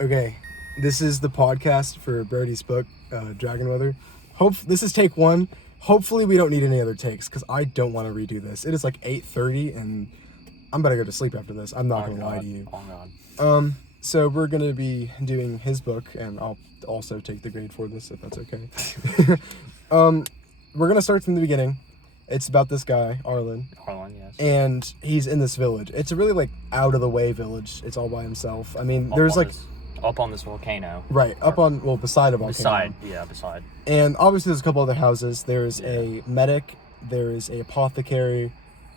Okay, this is the podcast for Brody's book, Dragon Weather. This is take 1. Hopefully we don't need any other takes, because I don't want to redo this. It is like 8:30, and I'm about to go to sleep after this. I'm not going to lie to you. Oh, God. So we're going to be doing his book, and I'll also take the grade for this, if that's okay. We're going to start from the beginning. It's about this guy, Arlen. Arlen, yes. And he's in this village. It's a really, like, out-of-the-way village. It's all by himself. I mean, there's, like... Up on this volcano. Right, beside a volcano. Beside. And obviously there's a couple other houses. There's a medic, there is a apothecary,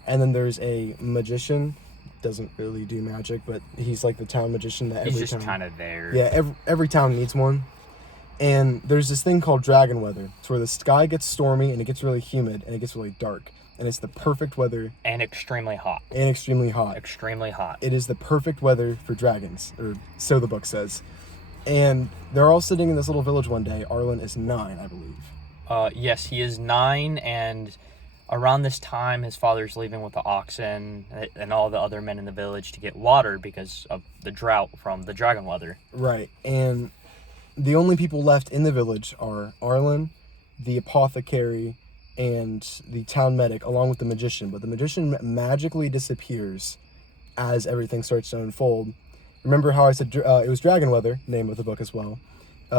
and then there's a magician. Doesn't really do magic, but he's like the town magician that he's just kind of there. Yeah, every town needs one. And there's this thing called dragon weather. It's where the sky gets stormy and it gets really humid and it gets really dark. And it's the perfect weather. And extremely hot. Extremely hot. It is the perfect weather for dragons, or so the book says. And they're all sitting in this little village one day. Arlen is 9, I believe. Yes, he is 9, and around this time, his father's leaving with the oxen and all the other men in the village to get water because of the drought from the dragon weather. Right, and the only people left in the village are Arlen, the apothecary, and the town medic, along with the magician. But the magician magically disappears as everything starts to unfold. Remember how I said it was dragon weather, name of the book as well.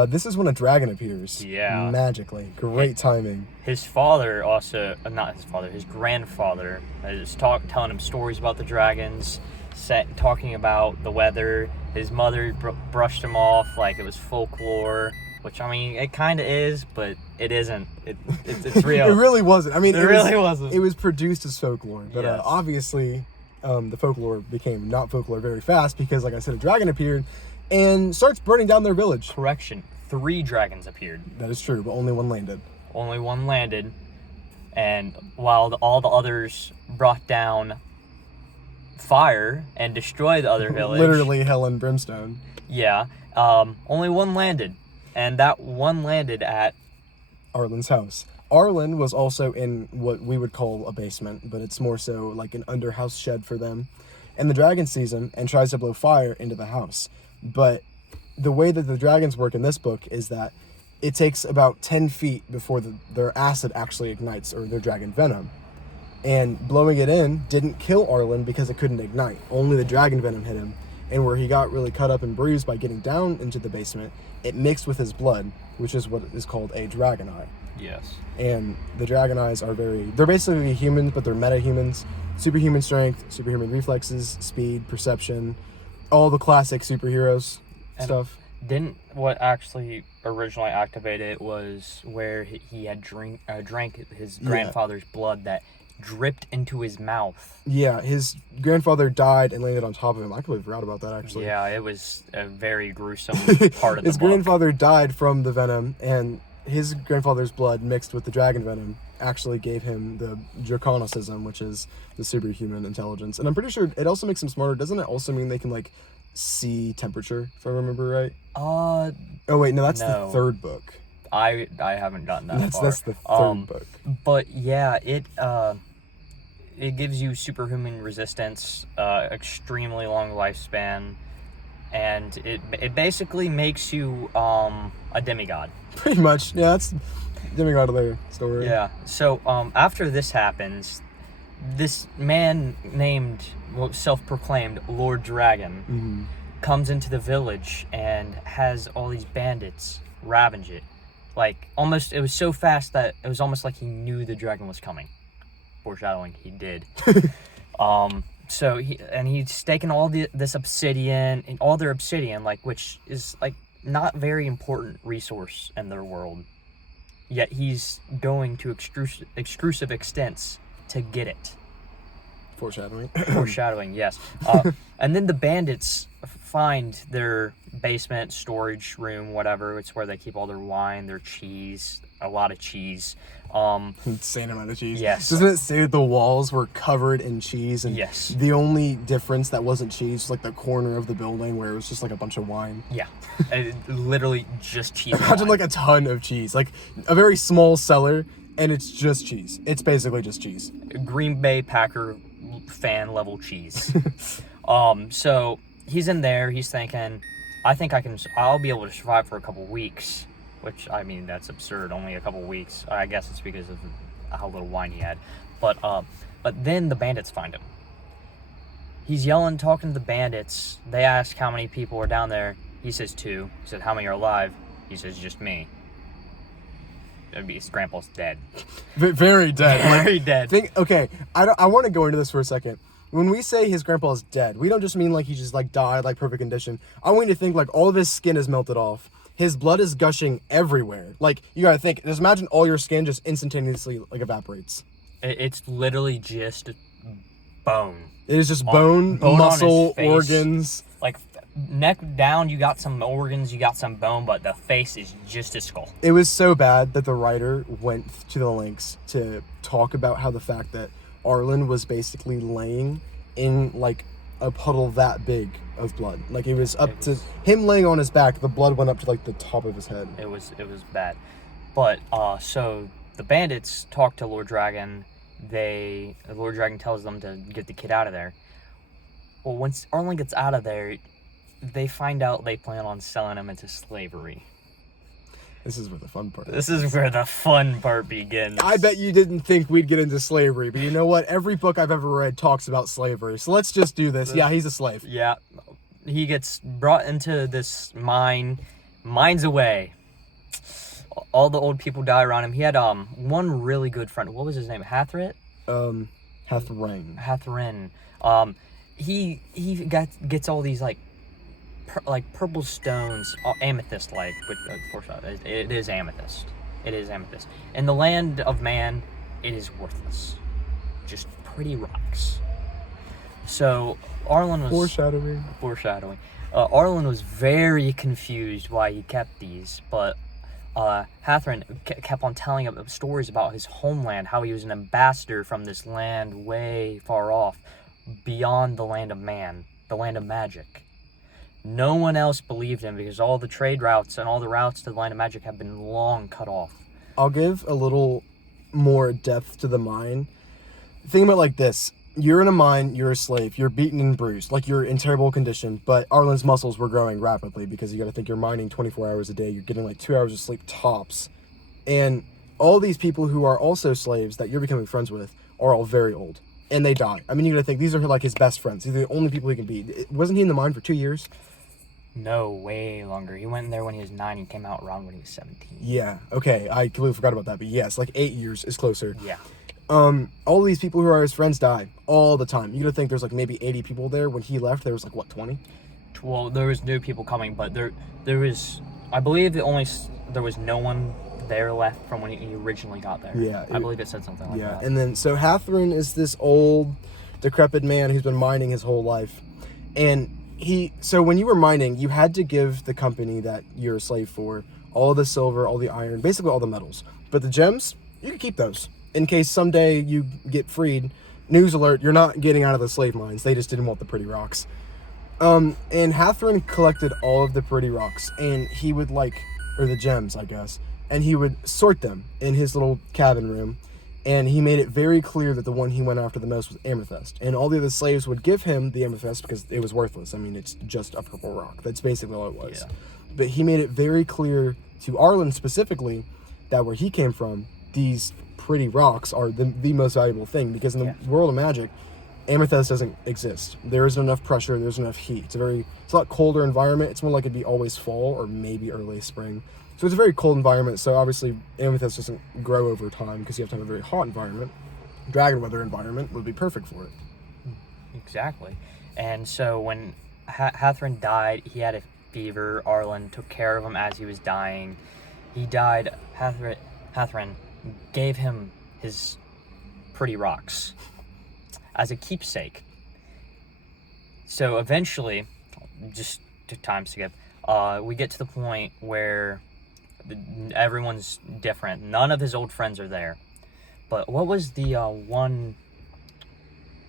This is when a dragon appears. Yeah. Magically. Great timing. His father also, not his father, his grandfather is telling him stories about the dragons, talking about the weather. His mother brushed him off like it was folklore, which, I mean, it kind of is, but it isn't. It's real. It really wasn't. I mean, it really wasn't. It was produced as folklore, but yes. Obviously, the folklore became not folklore very fast because, like I said, a dragon appeared and starts burning down their village. Correction, 3 dragons appeared. That is true, but only one landed. Only one landed, and while all the others brought down fire and destroyed the other village. Literally hell and brimstone. Yeah, only one landed, and that one landed at Arlen's house. Arlen was also in what we would call a basement, but it's more so like an underhouse shed for them. And the dragon sees him and tries to blow fire into the house. But the way that the dragons work in this book is that it takes about 10 feet before their acid actually ignites, or their dragon venom. And blowing it in didn't kill Arlen because it couldn't ignite. Only the dragon venom hit him. And where he got really cut up and bruised by getting down into the basement, it mixed with his blood, which is what is called a dragon eye. Yes. And the dragon eyes they're basically humans, but they're meta-humans. Superhuman strength, superhuman reflexes, speed, perception, all the classic superheroes stuff. What actually originally activated it was where he had drank his grandfather's blood that dripped into his mouth. Yeah, his grandfather died and landed on top of him. I completely forgot about that, actually. Yeah, it was a very gruesome part of the book. His grandfather died from the venom, and his grandfather's blood mixed with the dragon venom actually gave him the draconicism, which is the superhuman intelligence. And I'm pretty sure it also makes him smarter. Doesn't it also mean they can, like, see temperature, if I remember right? Oh, wait, no, that's the 3rd book. I haven't gotten that far. That's the 3rd book. But, yeah, it gives you superhuman resistance, extremely long lifespan, and it basically makes you a demigod. Pretty much, yeah. That's demigod of their story. Yeah. So after this happens, this man named, self-proclaimed Lord Dragon, comes into the village and has all these bandits ravage it. Like, almost, it was so fast that it was almost like he knew the dragon was coming. Foreshadowing, he did. So he's taken all this obsidian and all their obsidian, like, which is like not very important resource in their world. Yet he's going to exclusive extents to get it. Foreshadowing, yes. And then the bandits find their basement, storage room, whatever. It's where they keep all their wine, their cheese, a lot of cheese. Insane amount of cheese. Yes. Doesn't it say the walls were covered in cheese? And yes. The only difference that wasn't cheese was like the corner of the building where it was just like a bunch of wine. Yeah. Literally just cheese. Imagine like a ton of cheese. Like a very small cellar, and it's just cheese. It's basically just cheese. Green Bay Packer fan level cheese. So he's in there, he's thinking, I think I'll be able to survive for a couple weeks, which, I mean, that's absurd, only a couple weeks. I guess it's because of how little wine he had. But then the bandits find him. He's yelling, talking to the bandits. They ask how many people are down there. He says 2. He said, how many are alive? He says, just me. His grandpa's dead. Very dead. Very dead. Okay, I want to go into this for a second. When we say his grandpa's dead, we don't just mean like he just like died, like perfect condition. I want you to think like all of his skin is melted off. His blood is gushing everywhere. Like, you gotta think, just imagine all your skin just instantaneously like evaporates. It's literally just bone. It is just bone muscle, organs. Like, neck down, you got some organs, you got some bone, but the face is just a skull. It was so bad that the writer went to the lengths to talk about how the fact that Arlen was basically laying in like a puddle that big of blood. Like, it was to him laying on his back, the blood went up to like the top of his head. It was bad. But so the bandits talk to Lord Dragon. Lord Dragon tells them to get the kid out of there. Well, once Arlen gets out of there, they find out they plan on selling him into slavery. This is where the fun part is. This is where the fun part begins. I bet you didn't think we'd get into slavery, but you know what? Every book I've ever read talks about slavery, so let's just do this. Yeah, he's a slave. Yeah. He gets brought into this mines away. All the old people die around him. He had one really good friend. What was his name? Hathret? Hathren. He gets all these like purple stones, amethyst like, but it is amethyst. It is amethyst. In the land of man, it is worthless. Just pretty rocks. So Arlen was foreshadowing. Arlen was very confused why he kept these, but Hathren kept on telling him stories about his homeland, how he was an ambassador from this land way far off, beyond the land of man, the land of magic. No one else believed him because all the trade routes and all the routes to the land of magic have been long cut off. I'll give a little more depth to the mine. Think about it like this. You're in a mine, you're a slave, you're beaten and bruised, like you're in terrible condition, but Arlen's muscles were growing rapidly because you gotta think you're mining 24 hours a day, you're getting like 2 hours of sleep tops. And all these people who are also slaves that you're becoming friends with are all very old. And they die. I mean, you gotta think, these are like his best friends. These are the only people he can beat. Wasn't he in the mine for 2 years? No, way longer. He went in there when he was 9, he came out around when he was 17. Yeah, okay, I completely forgot about that, but yes, like 8 years is closer. Yeah. All these people who are his friends die all the time. You gotta think there's like maybe 80 people there. When he left, there was like, what, 20? Well, there was new people coming, but there was, I believe there was no one there left from when he originally got there. Yeah. I believe it said something like that. Yeah, and then, so Hathren is this old, decrepit man who's been mining his whole life. And so when you were mining, you had to give the company that you're a slave for all the silver, all the iron, basically all the metals. But the gems, you can keep those. In case someday you get freed, news alert, you're not getting out of the slave mines. They just didn't want the pretty rocks. And Hathren collected all of the pretty rocks, and he would or the gems, I guess, and he would sort them in his little cabin room, and he made it very clear that the one he went after the most was amethyst. And all the other slaves would give him the amethyst because it was worthless. I mean, it's just a purple rock. That's basically all it was. Yeah. But he made it very clear to Arlen specifically that where he came from, these pretty rocks are the most valuable thing, because in the world of magic, amethyst doesn't exist. There isn't enough pressure, there's enough heat. It's a lot colder environment. It's more like it'd be always fall or maybe early spring. So it's a very cold environment, so obviously amethyst doesn't grow over time because you have to have a very hot environment. Dragon weather environment would be perfect for it. Exactly. And so when Hathren died, he had a fever. Arlen took care of him as he was dying. He died. Hathren gave him his pretty rocks as a keepsake. So eventually, just to time skip, we get to the point where everyone's different. None of his old friends are there. But what was the one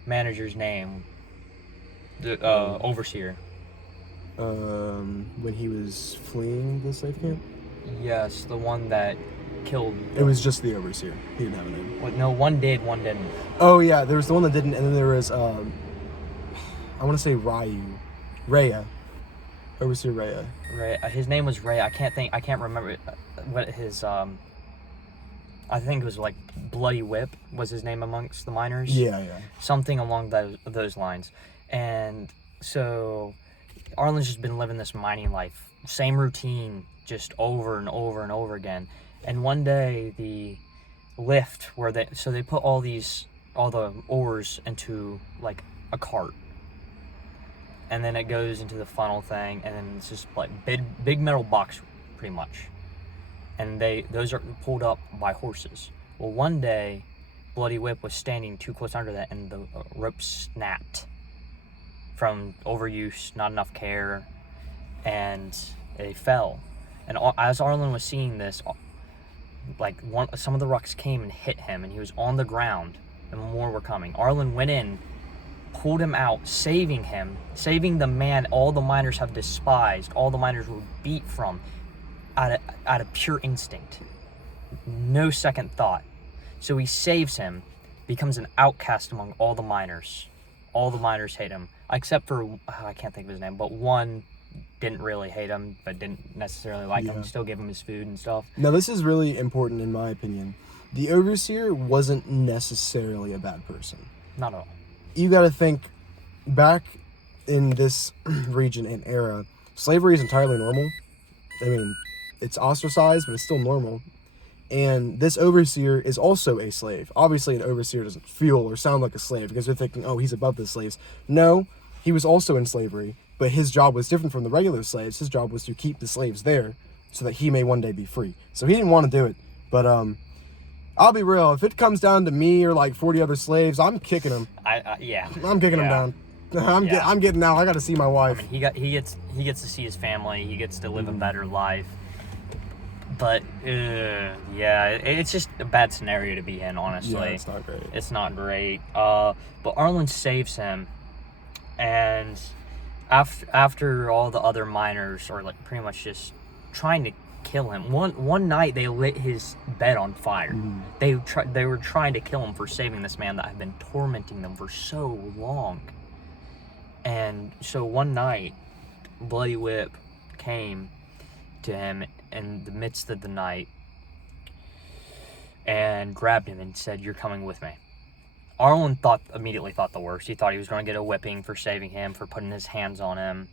manager's name? The overseer. When he was fleeing the slave camp? Yes, the one that killed. It was just the overseer. He didn't have a name. Well, no, one did, one didn't. Oh yeah, there was the one that didn't, and then there was I want to say Raya. Overseer Rhea. Ray. His name was Ray. I can't remember what his I think it was like Bloody Whip was his name amongst the miners. Yeah. Something along those lines. And so Arlen's just been living this mining life. Same routine, just over and over and over again. And one day the lift where they put all the ores into like a cart. And then it goes into the funnel thing, and then it's just like big metal box pretty much. And those are pulled up by horses. Well, one day, Bloody Whip was standing too close under that, and the rope snapped from overuse, not enough care, and they fell. And as Arlen was seeing this, like some of the rocks came and hit him, and he was on the ground, and more were coming. Arlen went in, pulled him out, saving him, saving the man all the miners have despised, all the miners were beat from. Out of pure instinct, no second thought. So he saves him, becomes an outcast among all the miners. All the miners hate him, except for I can't think of his name, but one didn't really hate him, but didn't necessarily like him. Still give him his food and stuff. Now this is really important in my opinion. The Overseer wasn't necessarily a bad person. Not at all. You got to think back in this region and era, slavery is entirely normal. I mean, it's ostracized, but it's still normal. And this Overseer is also a slave. Obviously, an Overseer doesn't feel or sound like a slave because they're thinking, oh, he's above the slaves. No, he was also in slavery, but his job was different from the regular slaves. His job was to keep the slaves there so that he may one day be free. So he didn't want to do it. But I'll be real. If it comes down to me or like 40 other slaves, I'm kicking them. Yeah. I'm kicking them down. I'm getting out. I got to see my wife. I mean, he gets to see his family. He gets to live a better life. But it's just a bad scenario to be in, honestly. Yeah, it's not great. It's not great. But Arlen saves him, and after all the other miners are like pretty much just trying to kill him. One night they lit his bed on fire. They were trying to kill him for saving this man that had been tormenting them for so long. And so one night, Bloody Whip came to him in the midst of the night and grabbed him and said, "You're coming with me." Arlen immediately thought the worst. He thought he was going to get a whipping for saving him, for putting his hands on him.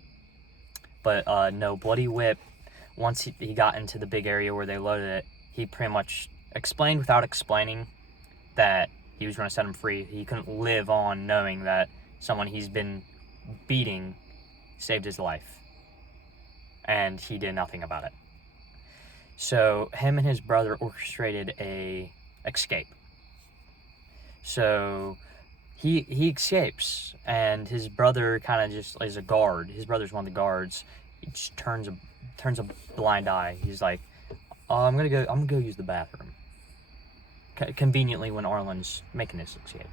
But no, Bloody Whip, once he got into the big area where they loaded it, he pretty much explained without explaining that he was going to set him free. He couldn't live on knowing that someone he's been beating saved his life. And he did nothing about it. So him and his brother orchestrated a escape. So he escapes, and his brother kind of just is a guard. His brother's one of the guards. He just turns a blind eye. He's like, I'm gonna go use the bathroom. Conveniently when Arlen's making his escape.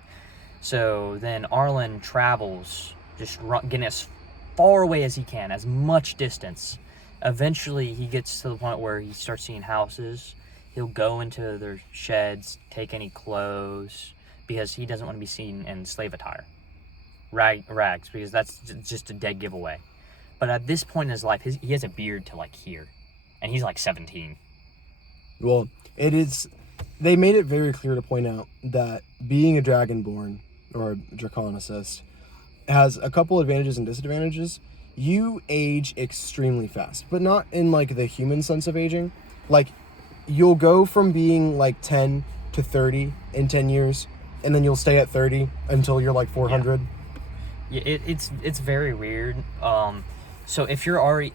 So then Arlen travels, just getting as far away as he can, as much distance. Eventually, he gets to the point where he starts seeing houses. He'll go into their sheds, take any clothes, because he doesn't want to be seen in slave attire. Rags, because that's just a dead giveaway. But at this point in his life, he has a beard to like here. And he's like 17. Well, they made it very clear to point out that being a Dragonborn, or a Draconicist, has a couple advantages and disadvantages. You age extremely fast, but not in like the human sense of aging. Like, you'll go from being like 10 to 30 in 10 years, and then you'll stay at 30 until you're like 400. Yeah, it's very weird. So if you're already,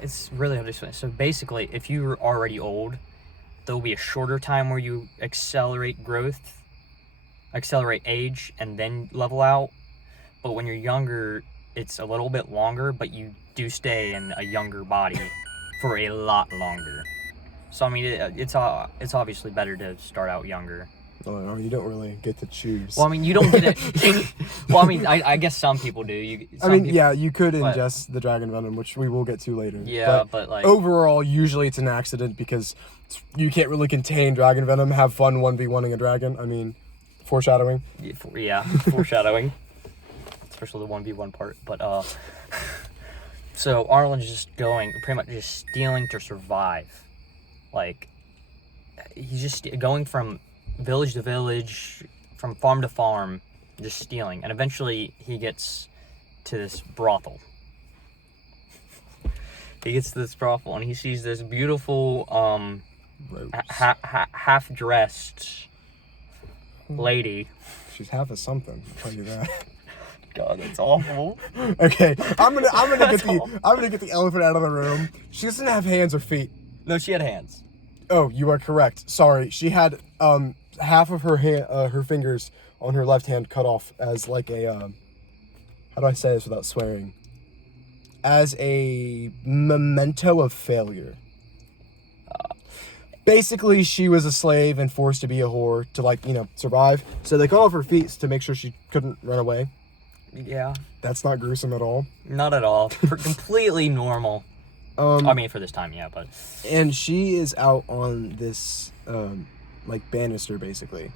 it's really hard to explain. So basically, if you're already old, there'll be a shorter time where you accelerate growth, accelerate age, and then level out. But when you're younger, it's a little bit longer, but you do stay in a younger body for a lot longer. So I mean, it's obviously better to start out younger. Oh no, you don't really get to choose. Well, I mean, you don't get it. Well, I mean, I guess some people do. You could ingest the dragon venom, which we will get to later. Yeah, but like overall, usually it's an accident because you can't really contain dragon venom. Have fun 1v1ing a dragon. I mean, foreshadowing. Yeah, foreshadowing. Especially the 1v1 part. But So Arlen's just pretty much just stealing to survive. Like, he's just going from village to village, from farm to farm, just stealing. And eventually he gets to this brothel. He gets to this brothel and he sees this beautiful, half-dressed lady. She's half of something, I'll tell you that. God, that's awful. Okay, I'm gonna get the elephant out of the room. She doesn't have hands or feet. No, she had hands. Oh, you are correct. Sorry, she had half of her fingers on her left hand cut off as like a how do I say this without swearing? As a memento of failure. Basically, she was a slave and forced to be a whore to survive. So they cut off her feet to make sure she couldn't run away. Yeah. That's not gruesome at all. Not at all. Completely normal. I mean, for this time, yeah, but... And she is out on this, banister, basically.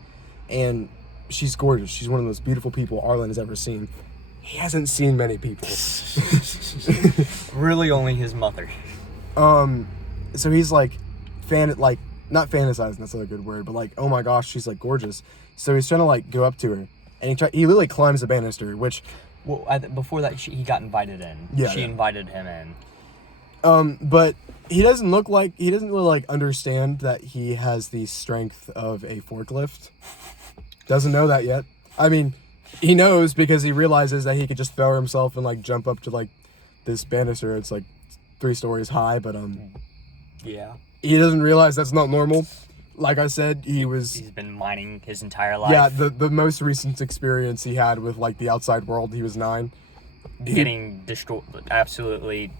And she's gorgeous. She's one of the most beautiful people Arlen has ever seen. He hasn't seen many people. Really only his mother. So he's, not fantasizing, that's not a good word, but, oh my gosh, she's, gorgeous. So he's trying to, go up to her. And he literally climbs the banister, which... Well, before that, he got invited in. Yeah. She invited him in. But he doesn't really, understand that he has the strength of a forklift. Doesn't know that yet. I mean, he knows because he realizes that he could just throw himself and, jump up to, this banister. It's, 3 stories high, but, Yeah. He doesn't realize that's not normal. Like I said, he's been mining his entire life. Yeah, the most recent experience he had with, the outside world, he was 9. Getting destroyed, absolutely...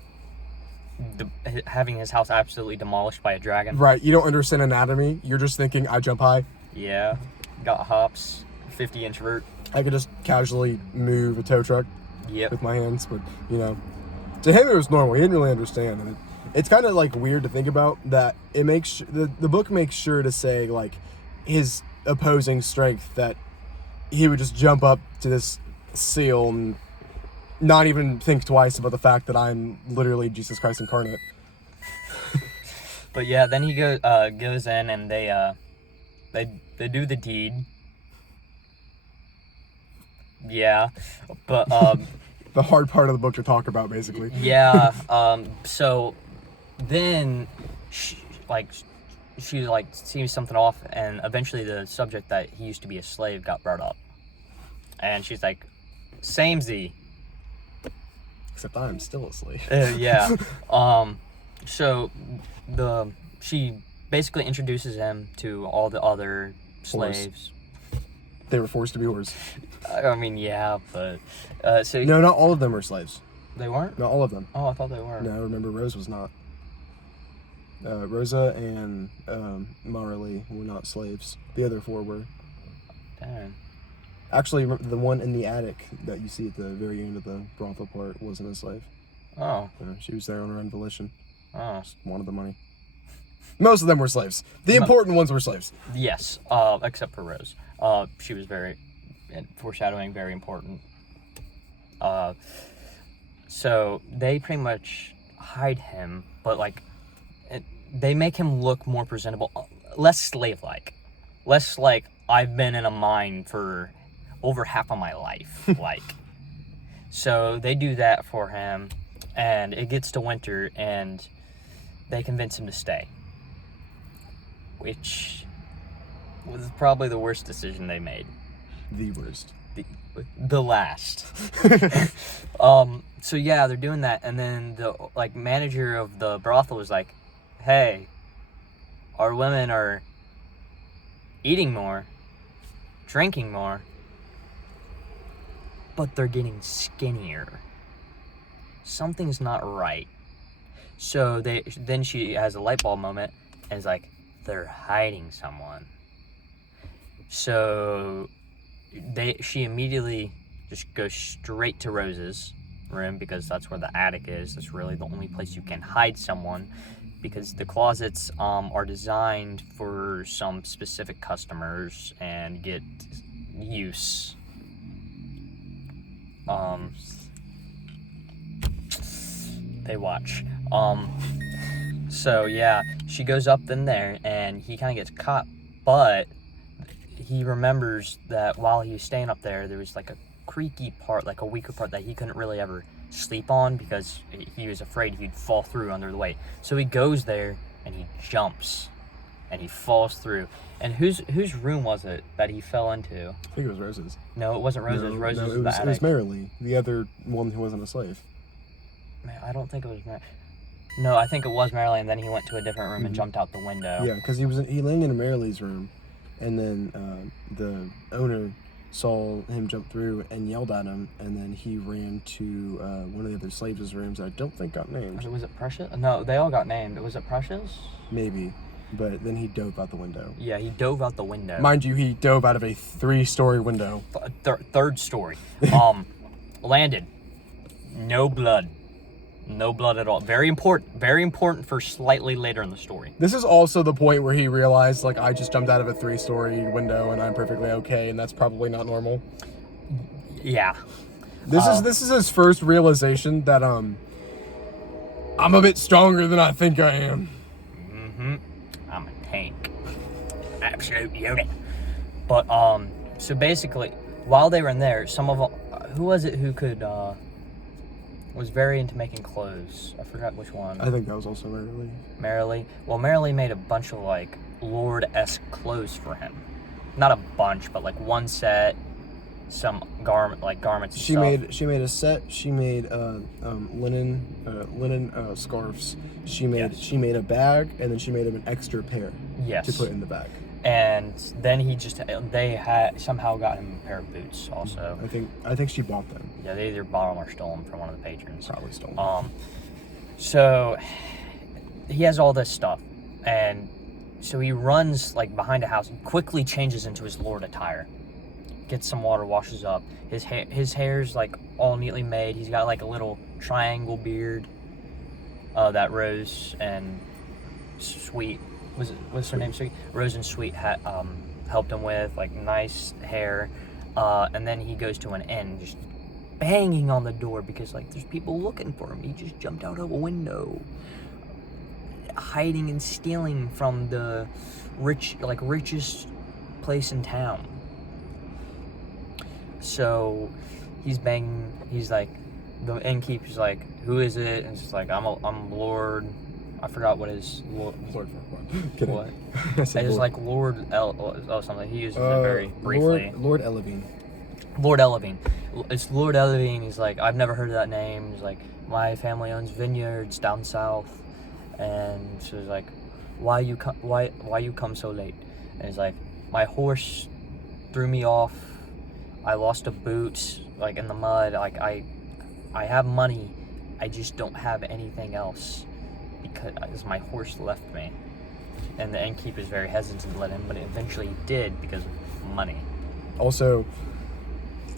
having his house absolutely demolished by a dragon. Right, you don't understand anatomy. You're just thinking, I jump high. Yeah, got hops, 50 introvert. I could just casually move a tow truck with my hands, but, to him it was normal. He didn't really understand. And it's kind of, weird to think about that it makes, the book makes sure to say, his opposing strength, that he would just jump up to this seal and not even think twice about the fact that I'm literally Jesus Christ incarnate. But yeah, then he goes in and they do the deed. Yeah, but the hard part of the book to talk about, basically. Yeah. So then she sees something off, and eventually the subject that he used to be a slave got brought up, and she's like, "Samey." Except I'm still a slave. Yeah. So she basically introduces him to all the other slaves. They were forced to be whores. I mean, yeah, but so no, not all of them were slaves. They weren't? Not all of them. Oh, I thought they were. No, remember Rose was not. Rosa and Marley were not slaves. The other 4 were. Damn. Actually, the one in the attic that you see at the very end of the brothel part wasn't a slave. Oh. She was there on her own volition. Oh. Just wanted the money. Most of them were slaves. The important ones were slaves. Yes, except for Rose. She was foreshadowing, very important. So they pretty much hide him, but they make him look more presentable, less slave-like. Less like, I've been in a mine for over half of my life, So they do that for him, and it gets to winter, and they convince him to stay. Which was probably the worst decision they made. The worst. The last. So yeah, they're doing that, and then the manager of the brothel was like, "Hey, our women are eating more, drinking more, but they're getting skinnier. Something's not right." So then she has a light bulb moment and is like, "They're hiding someone." So she immediately just goes straight to Rose's room, because that's where the attic is. That's really the only place you can hide someone, because the closets are designed for some specific customers and get use. They watch. So yeah, she goes up in there and he kind of gets caught, but he remembers that while he was staying up there was like a creaky part, like a weaker part that he couldn't really ever sleep on because he was afraid he'd fall through under the weight. So he goes there and he jumps and he falls through. And whose room was it that he fell into? I think it was Rose's. No, it wasn't Rose's. Rose's was the attic. It was Marilee, the other one who wasn't a slave. Man, I don't think it was No, I think it was Marilee, and then he went to a different room and jumped out the window. Yeah, because he landed in Marilee's room, and then the owner saw him jump through and yelled at him, and then he ran to one of the other slaves' rooms that I don't think got named. Was it Precious? No, they all got named. Was it Precious? Maybe, but then he dove out the window. Yeah, he dove out the window. Mind you, he dove out of a 3-story window. Third story. Landed. No blood. No blood at all. Very important for slightly later in the story. This is also the point where he realized, like, I just jumped out of a 3-story window and I'm perfectly okay, and that's probably not normal. Yeah. This is his first realization that I'm a bit stronger than I think I am. Mm-hmm. I'm a tank. Absolute unit. But so basically, while they were in there, some of them, who was it who could was very into making clothes? I forgot which one. I think that was also Marilee. Marilee. Well, Marilee made a bunch of like Lord-esque clothes for him. Not a bunch, but like one set, some garments. She made a set. She made linen scarves. She made a bag, and then she made him an extra pair. Yes. To put in the bag. And then they had somehow got him a pair of boots also. I think she bought them. Yeah, they either bought them or stole them from one of the patrons. Probably stole them. So he has all this stuff, and so he runs like behind a house and quickly changes into his lord attire. Gets some water, washes up. His hair's like all neatly made. He's got like a little triangle beard that Rose and Sweet, what's her name? Sweet? Rose and Sweet had helped him with, like nice hair. And then he goes to an inn, just banging on the door because like there's people looking for him. He just jumped out of a window, hiding and stealing from the richest place in town. So he's banging. He's like, the innkeeper's like, "Who is it?" And it's just like, "I'm Lord." I forgot what his Lord. What? It's like Lord something. He uses it very briefly. Lord Elevine. Lord Elevine. It's Lord Elevine. He's like, I've never heard of that name. He's like, my family owns vineyards down south, and so he's like, why you come so late? And he's like, my horse threw me off. I lost a boot, like in the mud. Like I have money, I just don't have anything else because my horse left me. And the innkeeper is very hesitant to let him, but eventually he did because of money. Also,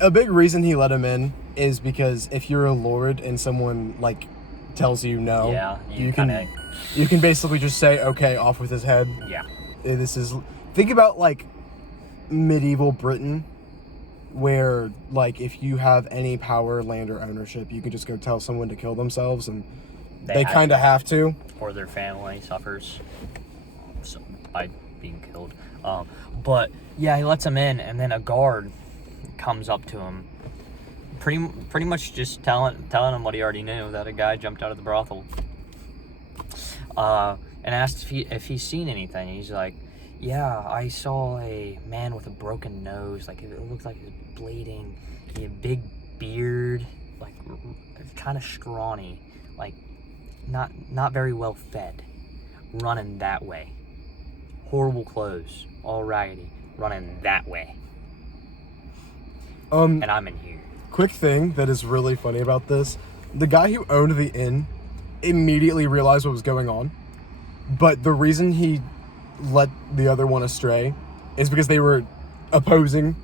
a big reason he let him in is because if you're a lord and someone like tells you no, yeah, you can basically just say, okay, off with his head. Yeah. Think about like medieval Britain, where like if you have any power, land, or ownership, you can just go tell someone to kill themselves, and they kind of have to. Or their family suffers by being killed. But yeah, he lets him in, and then a guard comes up to him, pretty much just telling him what he already knew, that a guy jumped out of the brothel, and asked if he's seen anything. And he's like, yeah, I saw a man with a broken nose, like it looked like he was bleeding. He had a big beard, like kind of scrawny, like not very well fed, running that way. Horrible clothes, all raggedy, running that way. And I'm in here. Quick thing that is really funny about this, the guy who owned the inn immediately realized what was going on, but the reason he let the other one astray is because they were opposing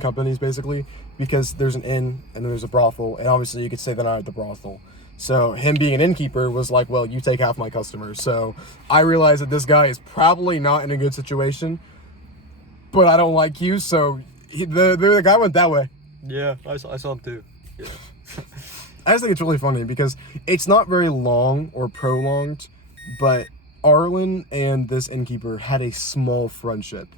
companies, basically, because there's an inn and there's a brothel, and obviously you could say they're not at the brothel. So him being an innkeeper was like, well, you take half my customers. So I realized that this guy is probably not in a good situation, but I don't like you, so the guy went that way. Yeah, I saw him too. Yeah. I just think it's really funny because it's not very long or prolonged, but Arlen and this innkeeper had a small friendship.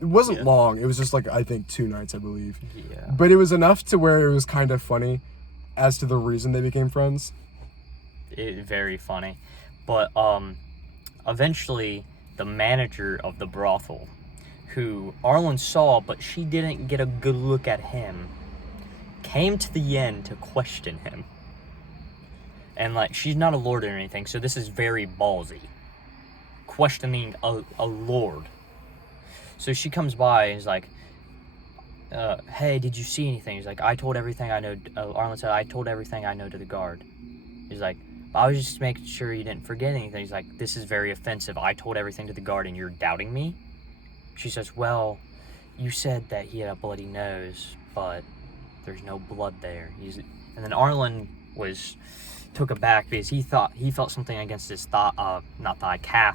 It wasn't long. It was just like, I think 2 nights, I believe. Yeah. But it was enough to where it was kind of funny as to the reason they became friends. Very funny. But eventually the manager of the brothel, who Arlen saw but she didn't get a good look at him, came to the inn to question him. And like, she's not a lord or anything, so this is very ballsy. Questioning a lord. So she comes by and is like, hey, did you see anything? He's like, I told everything I know. Arlen said, I told everything I know to the guard. He's like, I was just making sure you didn't forget anything. He's like, this is very offensive. I told everything to the guard and you're doubting me? She says, well, you said that he had a bloody nose, but there's no blood there. And then Arlen took aback because he felt something against his calf,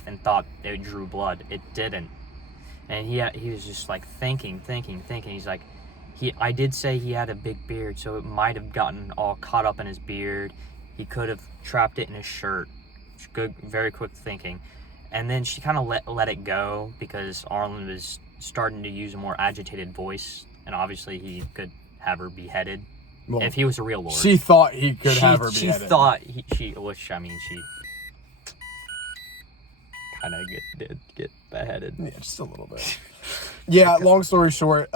and thought it drew blood. It didn't. And he was just like thinking. He's like, I did say he had a big beard, so it might have gotten all caught up in his beard. He could have trapped it in his shirt. Good, very quick thinking. And then she kind of let it go because Arlen was starting to use a more agitated voice, and obviously he could have her beheaded. Well, if he was a real lord. She thought he could have her beheaded. She thought she kind of did get beheaded. Yeah, just a little bit. Yeah, long story short,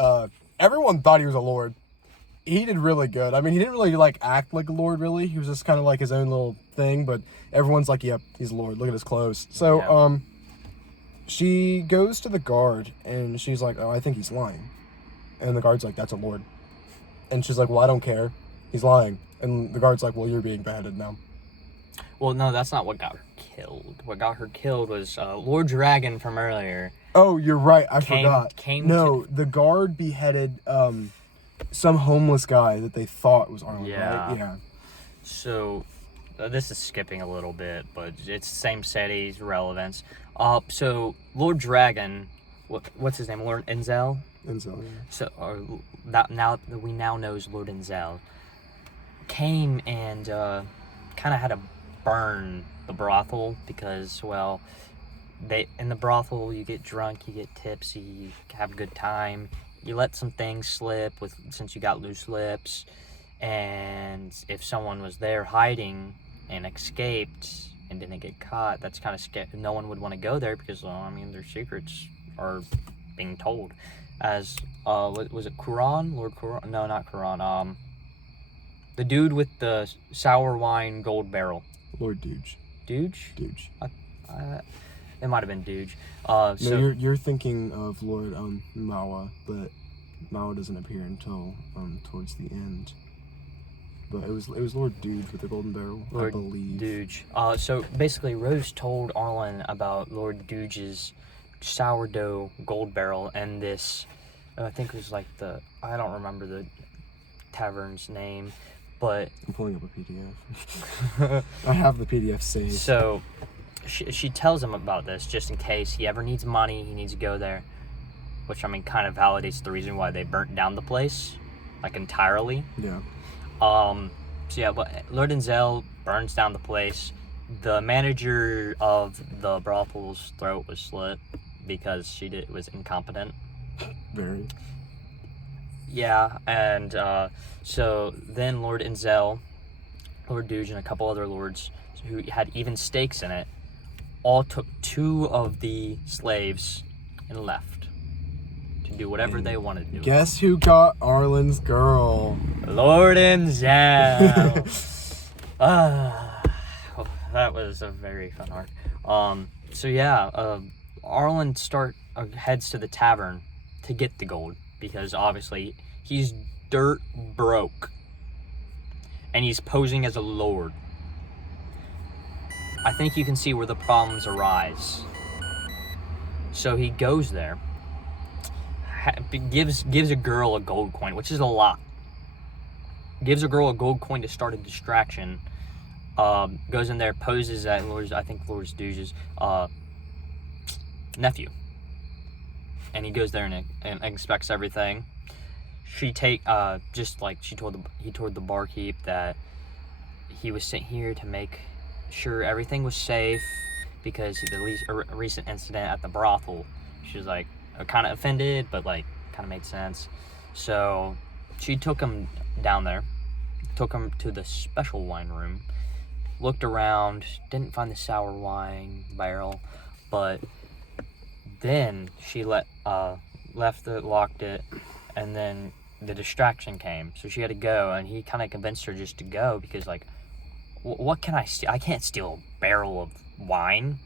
everyone thought he was a lord. He did really good. I mean, he didn't really like act like a lord, really. He was just kind of like his own little thing, but everyone's like, yep, he's a lord. Look at his clothes. So, she goes to the guard and she's like, oh, I think he's lying. And the guard's like, that's a lord. And she's like, well, I don't care. He's lying. And the guard's like, well, you're being beheaded now. Well, no, that's not what got her killed. What got her killed was Lord Dragon from earlier. Oh, you're right. I forgot. The guard beheaded some homeless guy that they thought was Arlen, right? Yeah. So, this is skipping a little bit, but it's same city's relevance. So, Lord Dragon, what's his name? Lord Enzel? Enzel, yeah. So, we now know is Lord Enzel, came and kind of had to burn the brothel because, well, in the brothel you get drunk, you get tipsy, you have a good time, you let some things slip since you got loose lips, and if someone was there hiding and escaped and didn't get caught, that's kind of scary. No one would want to go there because, their secrets are being told. As was it Quran? Lord Quran? No, not Quran. The dude with the sour wine gold barrel. Lord Dooge. Dooge? It might have been Dooge. No, you're thinking of Lord Mawa, but Mawa doesn't appear until towards the end. But it was Lord Dooge with the golden barrel, I believe. Dooge. So basically, Rose told Arlen about Lord Dooge's sourdough gold barrel and this. I think it was like I don't remember the tavern's name, but I'm pulling up a PDF. I have the PDF saved. So she tells him about this just in case he ever needs money, he needs to go there, which kind of validates the reason why they burnt down the place, like entirely. Yeah. But Lord Enzel burns down the place. The manager of the brothel's throat was slit because was incompetent. Very. Yeah, and so then Lord Enzel, Lord Dooge, and a couple other lords who had even stakes in it, all took 2 of the slaves and left to do whatever they wanted to do. Guess who got Arlen's girl? Lord Enzel. That was a very fun arc. Arlen heads to the tavern to get the gold because obviously he's dirt broke and he's posing as a lord. I think you can see where the problems arise. So he goes there, gives a girl a gold coin, which is a lot. Gives a girl a gold coin to start a distraction. Goes in there, poses at Lord Dooge's nephew, and he goes there and inspects everything. He told the barkeep that he was sent here to make sure everything was safe because a recent incident at the brothel. She was like kind of offended, but like kind of made sense. So she took him down there, took him to the special wine room, looked around, didn't find the sour wine barrel, but then she locked it, and then the distraction came, so she had to go, and he kind of convinced her just to go because, like, what can I steal? I can't steal a barrel of wine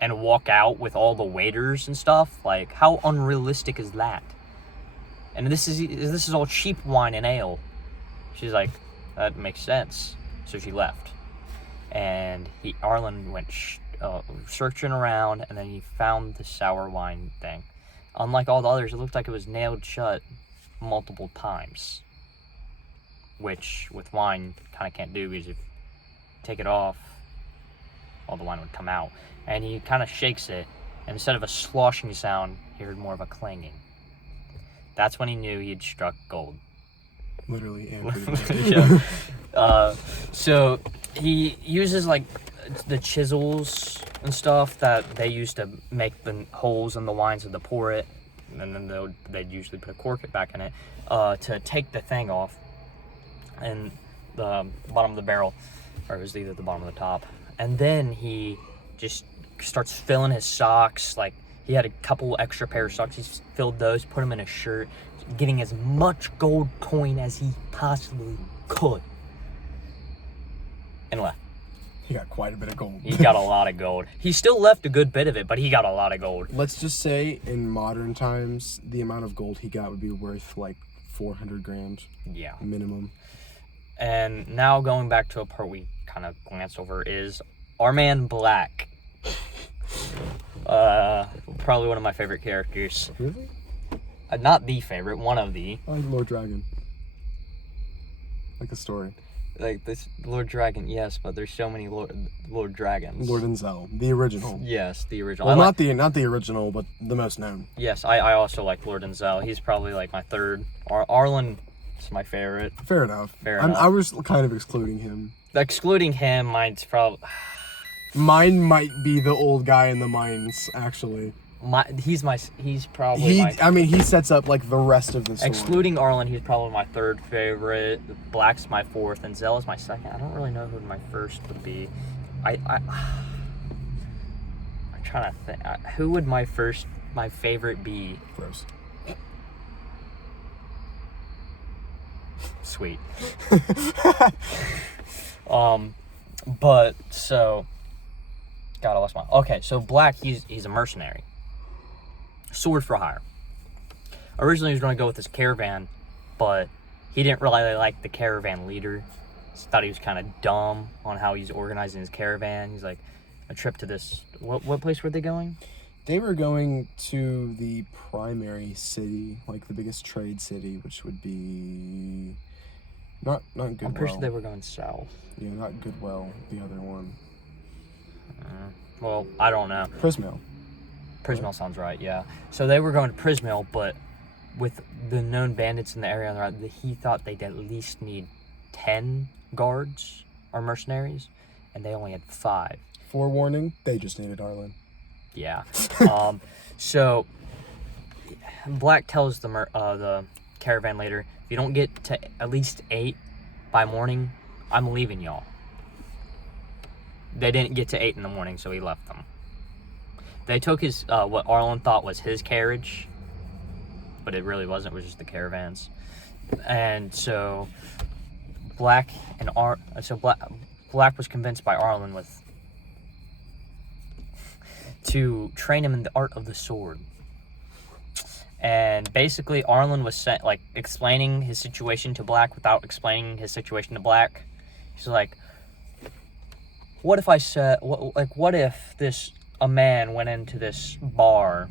and walk out with all the waiters and stuff. Like, how unrealistic is that? And this is all cheap wine and ale. She's like, that makes sense. So she left, and Arlen went searching around, and then he found the sour wine thing. Unlike all the others, it looked like it was nailed shut multiple times, which with wine kind of can't do, because if you take it off, all the wine would come out. And he kind of shakes it, and instead of a sloshing sound, he heard more of a clanging. That's when he knew he'd struck gold. Literally and figuratively. Yeah. So he uses like the chisels and stuff that they used to make the holes in the wine so to pour it, and then they'd usually put a cork back in it to take the thing off, and the bottom of the barrel, or it was either the bottom or the top. And then he just starts filling his socks. Like, he had a couple extra pair of socks. He filled those, put them in a shirt, getting as much gold coin as he possibly could, and left. He got quite a bit of gold. He got a lot of gold. He still left a good bit of it, but he got a lot of gold. Let's just say in modern times, the amount of gold he got would be worth like 400 grand. Yeah. Minimum. And now going back to a part we kind of glanced over is our man Black. Probably one of my favorite characters. Really? Not the favorite, one of the. I like Lord Dragon. Like the story. Like this Lord Dragon, yes, but there's so many Lord Dragons. Lord Enzel, the original. Yes, the original. Well, not the original, but the most known. Yes, I also like Lord Enzel. He's probably like my third. Arlen is my favorite. Fair enough. Fair enough. I was kind of excluding him. Excluding him, mine's probably. Mine might be the old guy in the mines, actually. He's probably I mean, he sets up like the rest of the story. Excluding Arlen, he's probably my third favorite. Black's my fourth, and Zell is my second. I don't really know who my first would be. I'm trying to think. Who would my favorite be? Gross. Sweet. But so, God, I lost my. Okay, so Black, he's a mercenary. Sword for hire. Originally, he was going to go with his caravan, but he didn't really like the caravan leader. He thought he was kind of dumb on how he's organizing his caravan. He's like, a trip to this. What place were they going? They were going to the primary city, like the biggest trade city, which would be not Goodwell. I'm pretty sure they were going south. Yeah, not Goodwell. The other one. Well, I don't know. Prismill. Prismill sounds right, yeah. So they were going to Prismill, but with the known bandits in the area, he thought they'd at least need 10 guards or mercenaries, and they only had 5. Forewarning, they just needed Arlen. Yeah. So Black tells the caravan leader, if you don't get to at least 8 by morning, I'm leaving y'all. They didn't get to 8 in the morning, so he left them. They took his, what Arlen thought was his carriage, but it really wasn't. It was just the caravans. And so Black was convinced by Arlen to train him in the art of the sword. And basically Arlen was explaining his situation to Black without explaining his situation to Black. He's like, what if a man went into this bar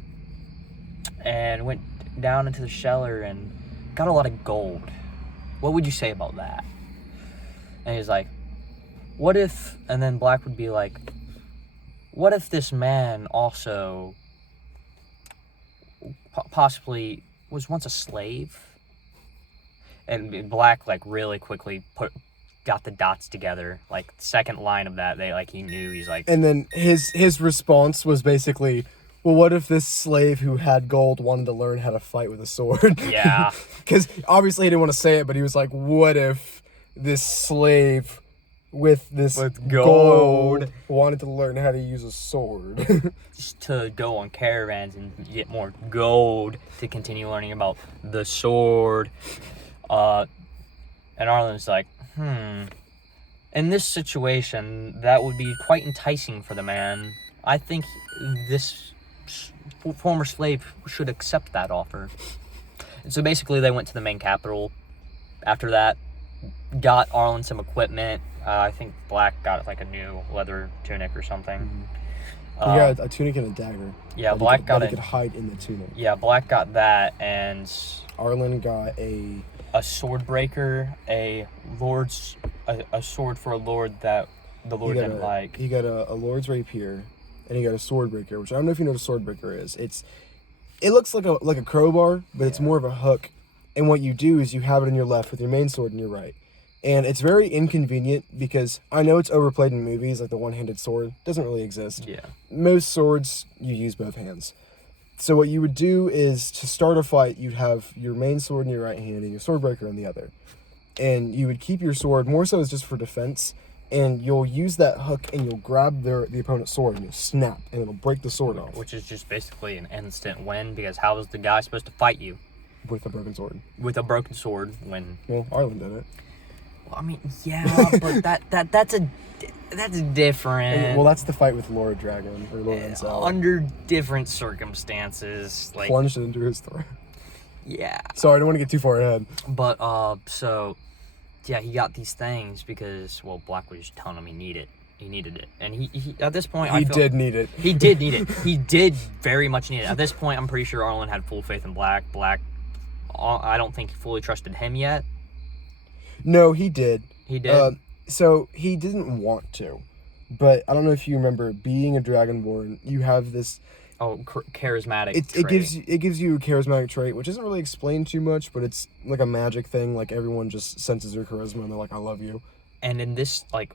and went down into the cellar and got a lot of gold? What would you say about that? And he's like, what if, and then Black would be like, what if this man also possibly was once a slave? And Black really quickly got the dots together. Like, second line of that, he knew. He's like... And then his response was basically, well, what if this slave who had gold wanted to learn how to fight with a sword? Yeah. Because obviously he didn't want to say it, but he was like, what if this slave with gold wanted to learn how to use a sword? Just to go on caravans and get more gold to continue learning about the sword. And Arlen's like, in this situation, that would be quite enticing for the man. I think this former slave should accept that offer. And so basically they went to the main capital. After that, got Arlen some equipment. I think Black got like a new leather tunic or something. He got a tunic and a dagger. Yeah, Black got it. He could hide in the tunic. Yeah, Black got that, and Arlen got a sword breaker, a sword for a lord that the lord didn't like. He got a lord's rapier, and he got a sword breaker, which I don't know if you know what a sword breaker is. It looks like a crowbar, but it's more of a hook. And what you do is you have it in your left with your main sword in your right. And it's very inconvenient because I know it's overplayed in movies, like the one-handed sword doesn't really exist. Yeah. Most swords, you use both hands. So what you would do is, to start a fight, you'd have your main sword in your right hand and your sword breaker in the other. And you would keep your sword, more so as just for defense, and you'll use that hook and you'll grab the opponent's sword and you'll snap and it'll break the sword off. Which is just basically an instant win, because how is the guy supposed to fight you? With a broken sword. With a broken sword when... Well, Arlen did it. Well, I mean, yeah, but that's different. Well, that's the fight with Lord Dragon, or Lord Ansel. Under different circumstances. Like, plunged into his throat. Yeah. Sorry, I don't want to get too far ahead. But, so, yeah, he got these things because, well, Black was just telling him he needed it. And he at this point, He did need it. He did need it. He did very much need it. At this point, I'm pretty sure Arlen had full faith in Black. Black, I don't think he fully trusted him yet. No, he did. He did? So, he didn't want to. But I don't know if you remember, being a Dragonborn, you have this... charismatic trait. It gives you a charismatic trait, which isn't really explained too much, but it's like a magic thing. Like, everyone just senses your charisma and they're like, I love you. And in this, like,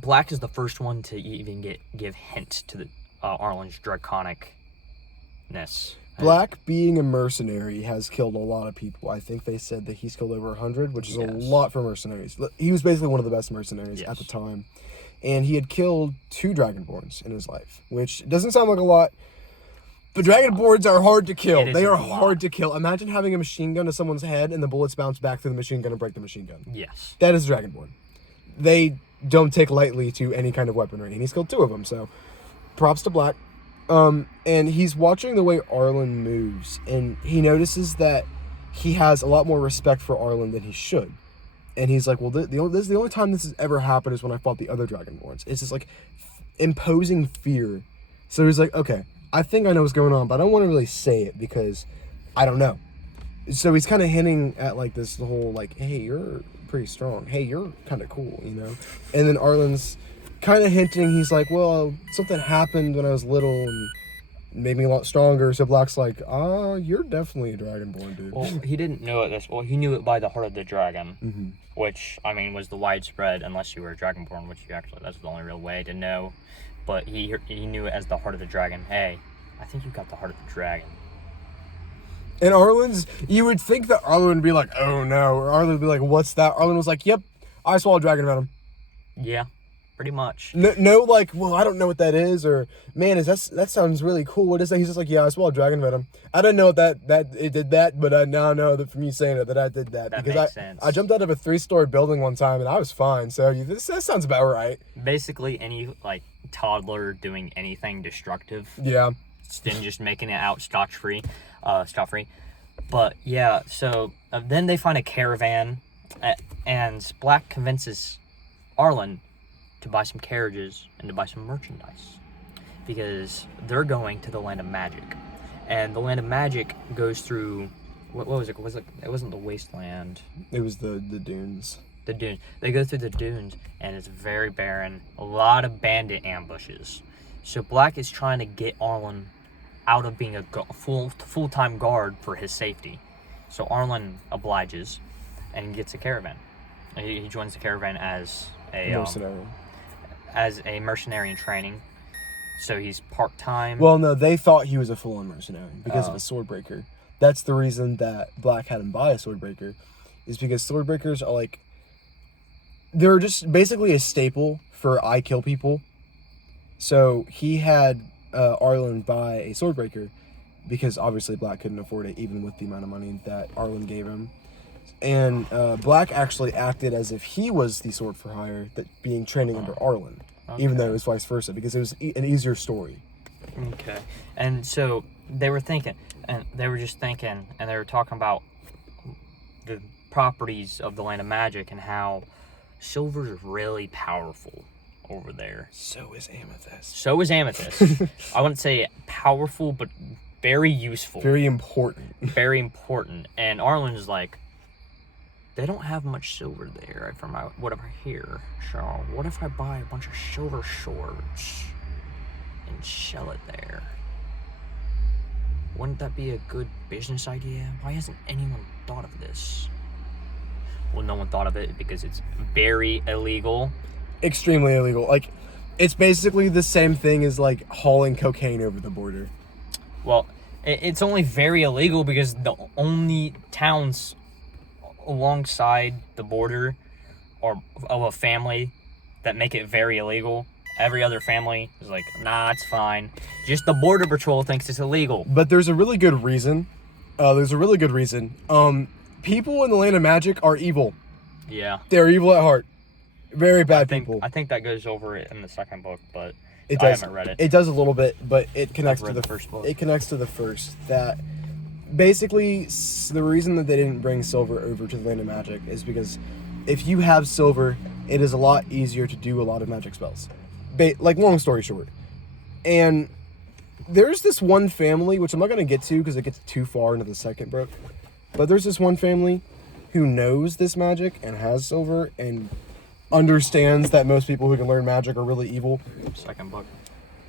Black is the first one to even give hint to the Arlen's draconicness. Black, being a mercenary, has killed a lot of people. I think they said that he's killed over 100, which is a lot for mercenaries. He was basically one of the best mercenaries at the time. And he had killed 2 Dragonborns in his life, which doesn't sound like a lot. But Dragonborns are hard to kill. They are hard to kill. Imagine having a machine gun to someone's head and the bullets bounce back through the machine gun and break the machine gun. Yes. That is Dragonborn. They don't take lightly to any kind of weaponry, and he's killed 2 of them, so props to Black. And he's watching the way Arlen moves, and he notices that he has a lot more respect for Arlen than he should. And he's like, well, this is the only time this has ever happened is when I fought the other Dragonborns. It's just like imposing fear. So he's like, okay, I think I know what's going on, but I don't want to really say it because I don't know. So he's kind of hinting at like this whole like, hey, you're pretty strong. Hey, you're kind of cool, you know? And then Arlen's kind of hinting, he's like, well, something happened when I was little and made me a lot stronger. So Black's like, you're definitely a Dragonborn, dude. Well, he didn't know it he knew it by the Heart of the Dragon, which, I mean, was the widespread, unless you were a Dragonborn, which that's the only real way to know. But he knew it as the Heart of the Dragon. Hey, I think you got the Heart of the Dragon. And you would think that Arlen would be like, oh no, or Arlen would be like, what's that? Arlen was like, yep, I swallowed dragon venom. Yeah. Pretty much. No, like, well, I don't know what that is, or man, that sounds really cool. What is that? He's just like, yeah, I swallowed dragon venom. I didn't know that it did that, but I now know that from you saying it that I did that. That because makes sense. I jumped out of a 3-story building one time and I was fine. So that sounds about right. Basically, any like toddler doing anything destructive. Yeah. Then just making it out scot free. But yeah, so then they find a caravan, and Black convinces Arlen to buy some carriages and to buy some merchandise, because they're going to the Land of Magic, and the Land of Magic goes through what was it? It wasn't the wasteland. It was the dunes. The dunes. They go through the dunes, and it's very barren. A lot of bandit ambushes. So Black is trying to get Arlen out of being a full-time guard for his safety. So Arlen obliges and gets a caravan. He joins the caravan as a mercenary in training. So he's part-time. Well, no, they thought he was a full-on mercenary because of a swordbreaker. That's the reason that Black had him buy a swordbreaker, is because swordbreakers are like, they're just basically a staple for I kill people. So he had Arlen buy a swordbreaker because obviously Black couldn't afford it, even with the amount of money that Arlen gave him. And Black actually acted as if he was the sword for hire, that being training under Arlen, even though it was vice versa, because it was an easier story. Okay. And so they were thinking, and they were talking about the properties of the Land of Magic and how silver's really powerful over there. So is amethyst. I wouldn't say powerful, but very useful. Very important. Very important. And Arlen's like, they don't have much silver there from what I hear. So what if I buy a bunch of silver swords and sell it there? Wouldn't that be a good business idea? Why hasn't anyone thought of this? Well, no one thought of it because it's very illegal. Extremely illegal. Like, it's basically the same thing as, like, hauling cocaine over the border. Well, it's only very illegal because the only towns alongside the border or of a family that make it very illegal, every other family is like, nah, it's fine. Just the border patrol thinks it's illegal. But there's a really good reason. People in the Land of Magic are evil. Yeah. They're evil at heart. Very bad people. I think that goes over it in the second book, but I haven't read it. It does a little bit, but it connects to the first book. It connects to the first. That basically the reason that they didn't bring silver over to the Land of Magic is because if you have silver, it is a lot easier to do a lot of magic spells. Like, long story short. And there's this one family, which I'm not going to get to because it gets too far into the second book, but there's this one family who knows this magic and has silver and understands that most people who can learn magic are really evil. Second book.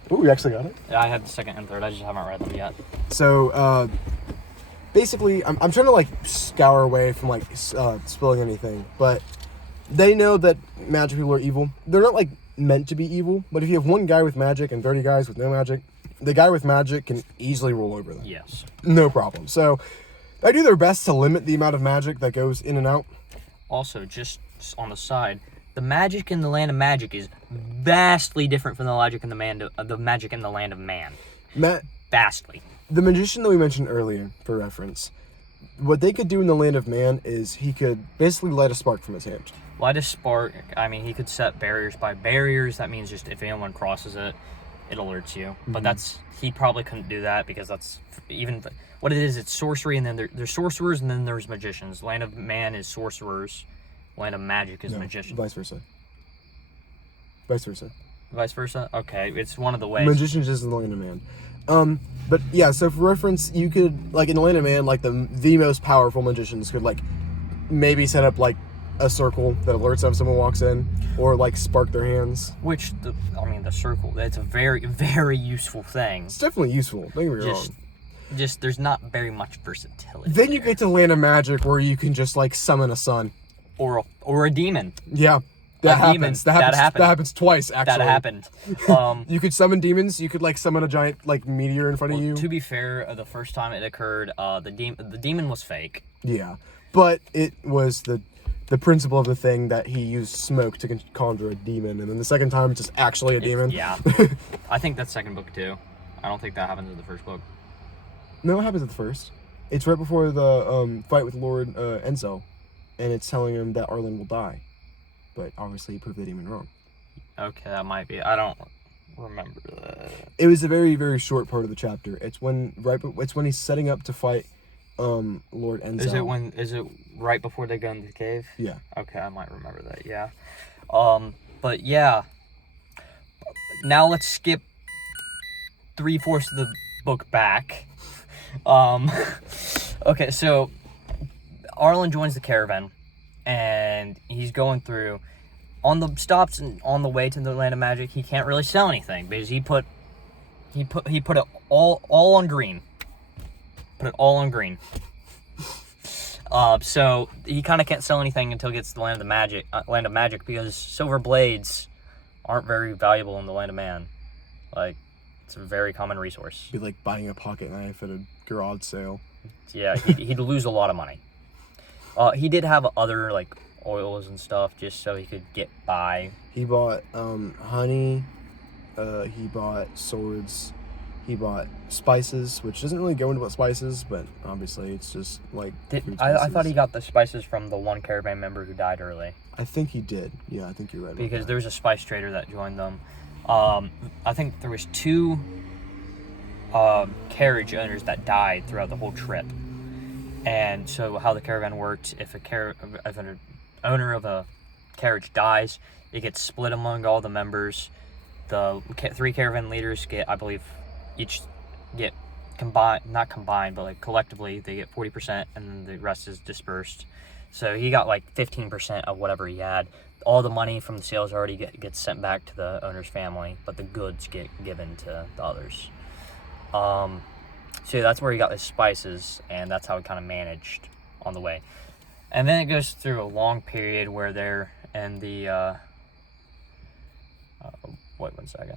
Oh, we actually got it? Yeah, I have the second and third. I just haven't read them yet. So, basically, I'm trying to, like, scour away from, like, spilling anything, but they know that magic people are evil. They're not, like, meant to be evil, but if you have one guy with magic and 30 guys with no magic, the guy with magic can easily rule over them. Yes. No problem. So, they do their best to limit the amount of magic that goes in and out. Also, just on the side, the magic in the Land of Magic is vastly different from the magic in the magic in the Land of Man. Vastly. The magician that we mentioned earlier, for reference, what they could do in the Land of Man is he could basically light a spark from his hand. Light a spark, I mean, he could set barriers by barriers. That means just if anyone crosses it, it alerts you. Mm-hmm. But he probably couldn't do that because that's what it is. It's sorcery, and then there's sorcerers, and then there's magicians. Land of Man is sorcerers. Land of Magic is magicians. Vice versa. Vice versa? Okay, it's one of the ways. Magicians is in the Land of Man. But yeah, so for reference, you could, like, in the Land of Man, like, the most powerful magicians could, like, maybe set up, like, a circle that alerts them if someone walks in, or, like, spark their hands. Which, the circle, that's a very, very useful thing. It's definitely useful, don't get me wrong. Just, there's not very much versatility. Then you get to the Land of Magic where you can just, like, summon a sun. Or a demon. Yeah. That happens twice, actually. That happened. You could summon demons. You could, like, summon a giant, like, meteor in front of you. To be fair, the first time it occurred, the demon was fake. Yeah. But it was the principle of the thing that he used smoke to conjure a demon, and then the second time it's just actually a demon. Yeah. I think that's second book, too. I don't think that happens in the first book. No, it happens in the first. It's right before the fight with Lord Enzo, and it's telling him that Arlen will die. But obviously he proved the demon wrong. Okay, that might be. I don't remember that. It was a very, very short part of the chapter. It's when he's setting up to fight Lord Enzo. Is it right before they go into the cave? Yeah. Okay, I might remember that, yeah. But yeah. Now let's skip 3/4 of the book back. Okay, so Arlen joins the caravan, and he's going through on the stops and on the way to the Land of Magic. He can't really sell anything because he put it all on green. Put it all on green. So he kind of can't sell anything until he gets to the Land of Magic, because silver blades aren't very valuable in the Land of Man. Like, it's a very common resource. It'd be like buying a pocket knife at a garage sale. Yeah, he'd lose a lot of money. He did have other, like, oils and stuff just so he could get by. He bought honey, he bought swords, he bought spices, which doesn't really go into what spices, but obviously it's just like I thought he got the spices from the one caravan member who died early. I think he did. Yeah, I think you're right. Because there was a spice trader that joined them. I think there was 2 carriage owners that died throughout the whole trip. And so how the caravan worked, if an owner of a carriage dies, it gets split among all the members. The 3 caravan leaders get, I believe, each get not combined, but like collectively they get 40%, and then the rest is dispersed. So he got like 15% of whatever he had. All the money from the sales already gets sent back to the owner's family, but the goods get given to the others. So that's where he got his spices, and that's how he kind of managed on the way. And then it goes through a long period where they're in the wait 1 second.